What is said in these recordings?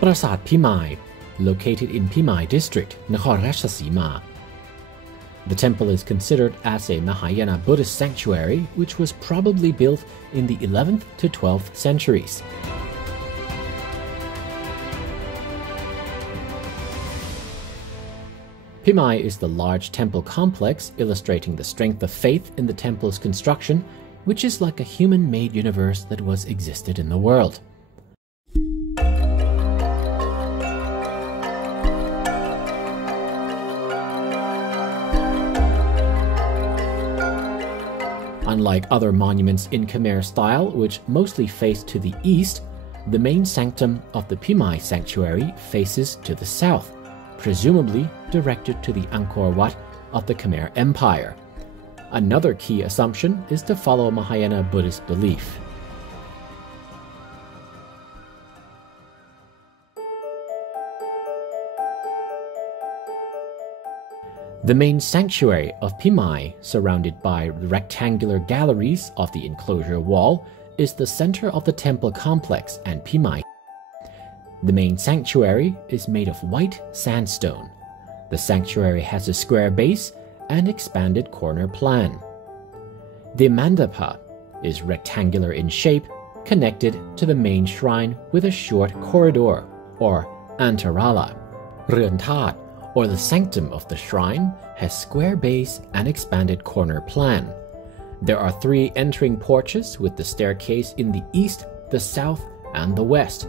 Prasat Phimai, located in Phimai district, Nakhon Ratchasima. The temple is considered as a Mahayana Buddhist sanctuary, which was probably built in the 11th to 12th centuries. Phimai is the large temple complex illustrating the strength of faith in the temple's construction, which is like a human-made universe that was existed in the world. Unlike other monuments in Khmer style, which mostly face to the east, the main sanctum of the Phimai sanctuary faces to the south, presumably directed to the Angkor Wat of the Khmer Empire. Another key assumption is to follow Mahayana Buddhist belief. The main sanctuary of Phimai, surrounded by rectangular galleries of the enclosure wall, is the center of the temple complex and Phimai. The main sanctuary is made of white sandstone. The sanctuary has a square base and expanded corner plan. The mandapa is rectangular in shape, connected to the main shrine with a short corridor, or antarala. Rön That, or the sanctum of the shrine, has square base and expanded corner plan. There are 3 entering porches with the staircase in the east, the south, and the west.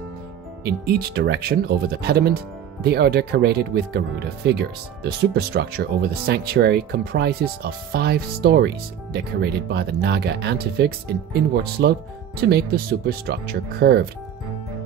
In each direction over the pediment, they are decorated with Garuda figures. The superstructure over the sanctuary comprises of 5 stories, decorated by the Naga antefix in inward slope to make the superstructure curved.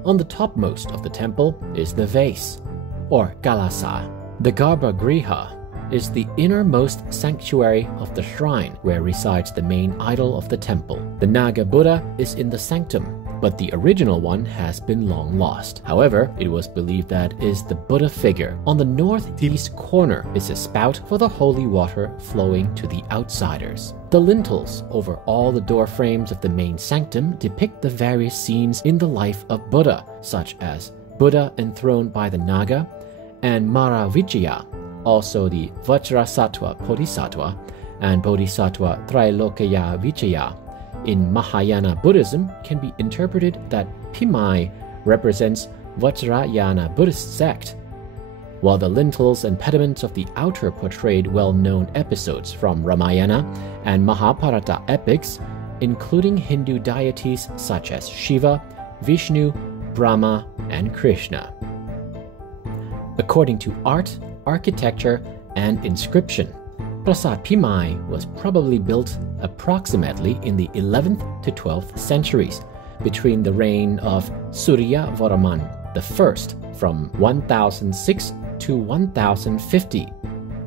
On the topmost of the temple is the vase, or Galasa. The Garbhagriha is the innermost sanctuary of the shrine where resides the main idol of the temple. The Naga Buddha is in the sanctum, but the original one has been long lost. However, it was believed that is the Buddha figure. On the northeast corner is a spout for the holy water flowing to the outsiders. The lintels over all the door frames of the main sanctum depict the various scenes in the life of Buddha, such as Buddha enthroned by the Naga, and Mara Vijaya, also the Vajrasattva Bodhisattva and Bodhisattva Trailokaya Vijaya. In Mahayana Buddhism can be interpreted that Phimai represents Vajrayana Buddhist sect, while the lintels and pediments of the outer portrayed well-known episodes from Ramayana and Mahabharata epics, including Hindu deities such as Shiva, Vishnu, Brahma, and Krishna. According to art, architecture, and inscription, Prasat Phimai was probably built approximately in the 11th to 12th centuries, between the reign of Surya Varman I from 1006 to 1050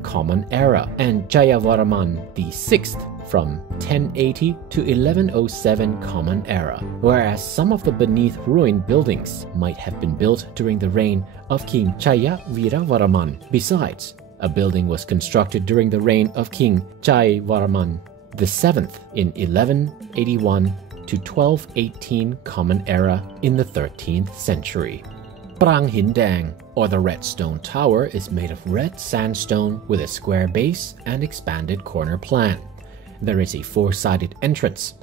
Common Era and Jayavarman VI from 1080 to 1107 Common Era, whereas some of the beneath ruined buildings might have been built during the reign of King Jayavarman. Besides, a building was constructed during the reign of King Jayavarman VII in 1181 to 1218 Common Era in the 13th century. Prang Hindang, or the Red Stone Tower, is made of red sandstone with a square base and expanded corner plan. There is a 4-sided entrance.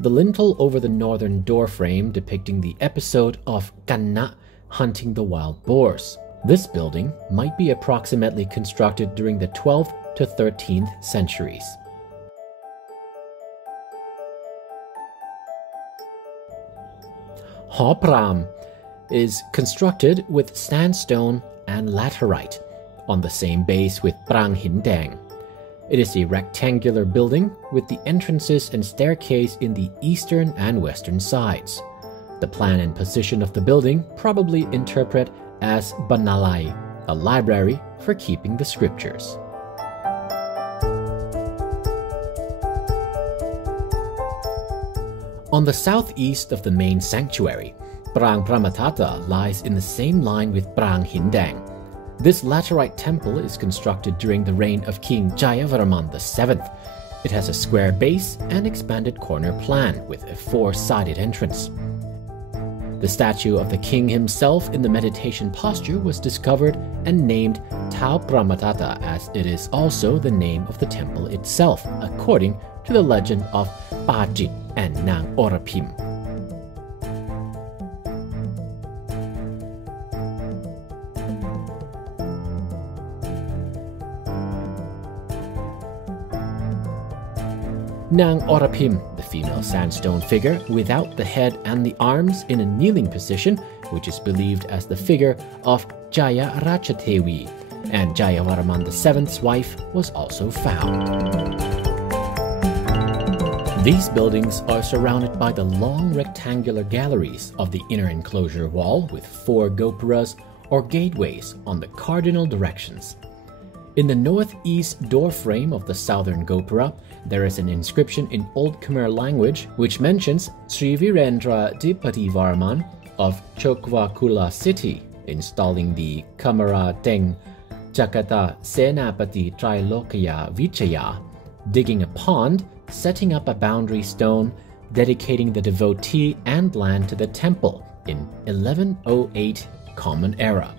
The lintel over the northern doorframe depicting the episode of Kanna hunting the wild boars. This building might be approximately constructed during the 12th to 13th centuries. Haw Pram is constructed with sandstone and laterite on the same base with Prang Hindang. It is a rectangular building with the entrances and staircase in the eastern and western sides. The plan and position of the building probably interpret as Banalai, a library for keeping the scriptures. On the southeast of the main sanctuary, Prang Brahmatata lies in the same line with Prang Hindang. This laterite temple is constructed during the reign of King Jayavarman VII. It has a square base and expanded corner plan with a 4-sided entrance. The statue of the king himself in the meditation posture was discovered and named Tao Pramatata, as it is also the name of the temple itself, according to the legend of Pajit and Nang Orapim. Nang Orapim, the female sandstone figure without the head and the arms in a kneeling position, which is believed as the figure of Jaya Rachatevi, and Jayavarman VII's wife, was also found. These buildings are surrounded by the long rectangular galleries of the inner enclosure wall with 4 gopuras or gateways on the cardinal directions. In the northeast doorframe of the southern gopura, there is an inscription in Old Khmer language which mentions Sri Virendra Dipativarman of Chokwakula city installing the Kamara Teng Jakata Senapati Trilokaya Vichaya, digging a pond, setting up a boundary stone, dedicating the devotee and land to the temple in 1108 Common Era.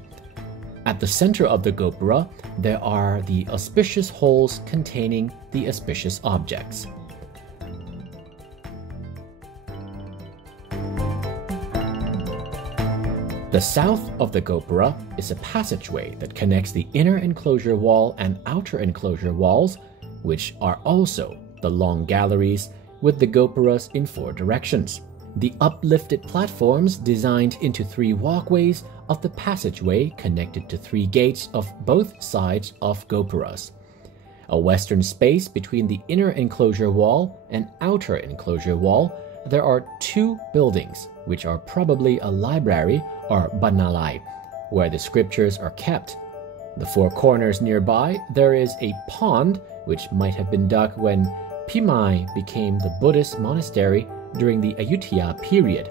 At the center of the gopura, there are the auspicious holes containing the auspicious objects. The south of the gopura is a passageway that connects the inner enclosure wall and outer enclosure walls, which are also the long galleries with the gopuras in 4 directions. The uplifted platforms designed into 3 walkways of the passageway connected to 3 gates of both sides of gopuras. A western space between the inner enclosure wall and outer enclosure wall, there are 2 buildings, which are probably a library or banalai, where the scriptures are kept. The 4 corners nearby, there is a pond, which might have been dug when Phimai became the Buddhist monastery during the Ayutthaya period.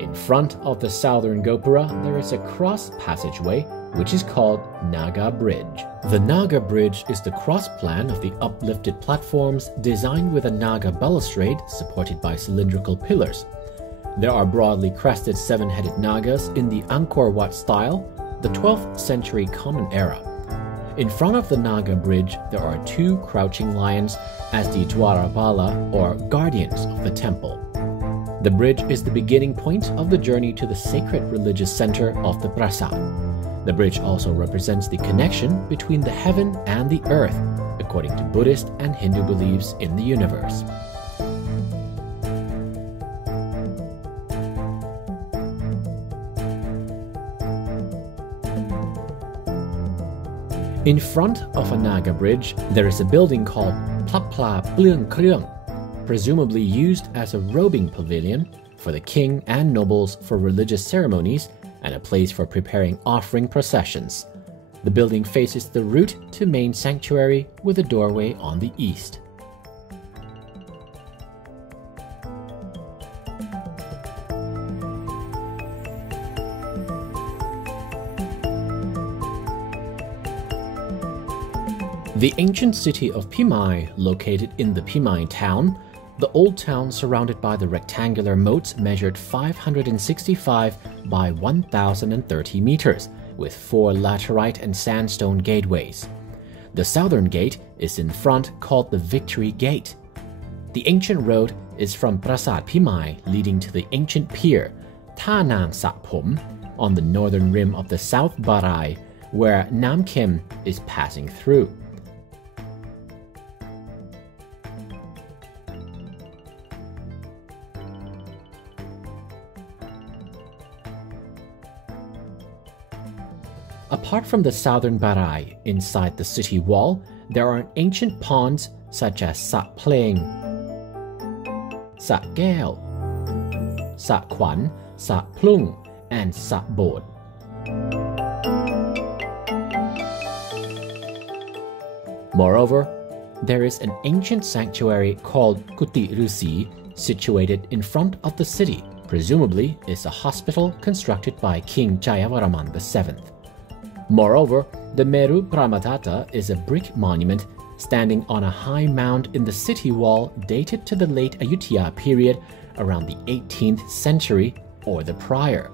In front of the southern gopura, there is a cross passageway which is called Naga Bridge. The Naga Bridge is the cross plan of the uplifted platforms designed with a Naga balustrade supported by cylindrical pillars. There are broadly crested 7-headed Nagas in the Angkor Wat style, the 12th century Common Era. In front of the Naga Bridge, there are 2 crouching lions as the Dwarapala, or guardians of the temple. The bridge is the beginning point of the journey to the sacred religious center of the Prasat. The bridge also represents the connection between the heaven and the earth, according to Buddhist and Hindu beliefs in the universe. In front of a Naga bridge, there is a building called Plapla Pleung Kreung, presumably used as a robing pavilion for the king and nobles for religious ceremonies and a place for preparing offering processions. The building faces the route to main sanctuary with a doorway on the east. The ancient city of Phimai, located in the Phimai town, the old town surrounded by the rectangular moats measured 565 by 1,030 meters, with 4 laterite and sandstone gateways. The southern gate is in front, called the Victory Gate. The ancient road is from Prasat Phimai, leading to the ancient pier, Ta Nang Sak Phom, on the northern rim of the South Barai, where Nam Kim is passing through. Apart from the southern Barai, inside the city wall, there are ancient ponds such as Sak Pleng, Sak Gel, Sak Kwan, Sak Plung, and Sak Bod. Moreover, there is an ancient sanctuary called Kuti Rusi situated in front of the city, presumably is a hospital constructed by King Jayavarman VII. Moreover, the Meru Pramatata is a brick monument standing on a high mound in the city wall dated to the late Ayutthaya period around the 18th century or the prior.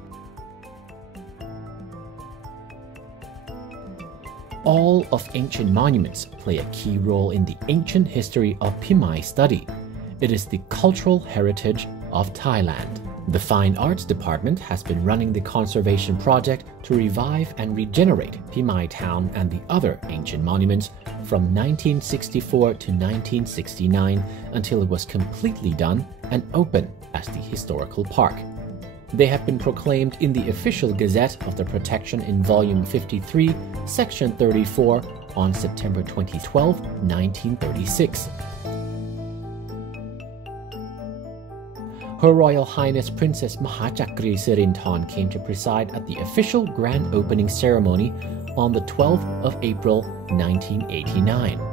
All of ancient monuments play a key role in the ancient history of Phimai study. It is the cultural heritage of Thailand. The Fine Arts Department has been running the conservation project to revive and regenerate Phimai Town and the other ancient monuments from 1964 to 1969 until it was completely done and open as the historical park. They have been proclaimed in the official Gazette of the Protection in Volume 53, Section 34 on September 2012, 1936. Her Royal Highness Princess Mahachakri Sirinthorn came to preside at the official grand opening ceremony on the 12th of April, 1989.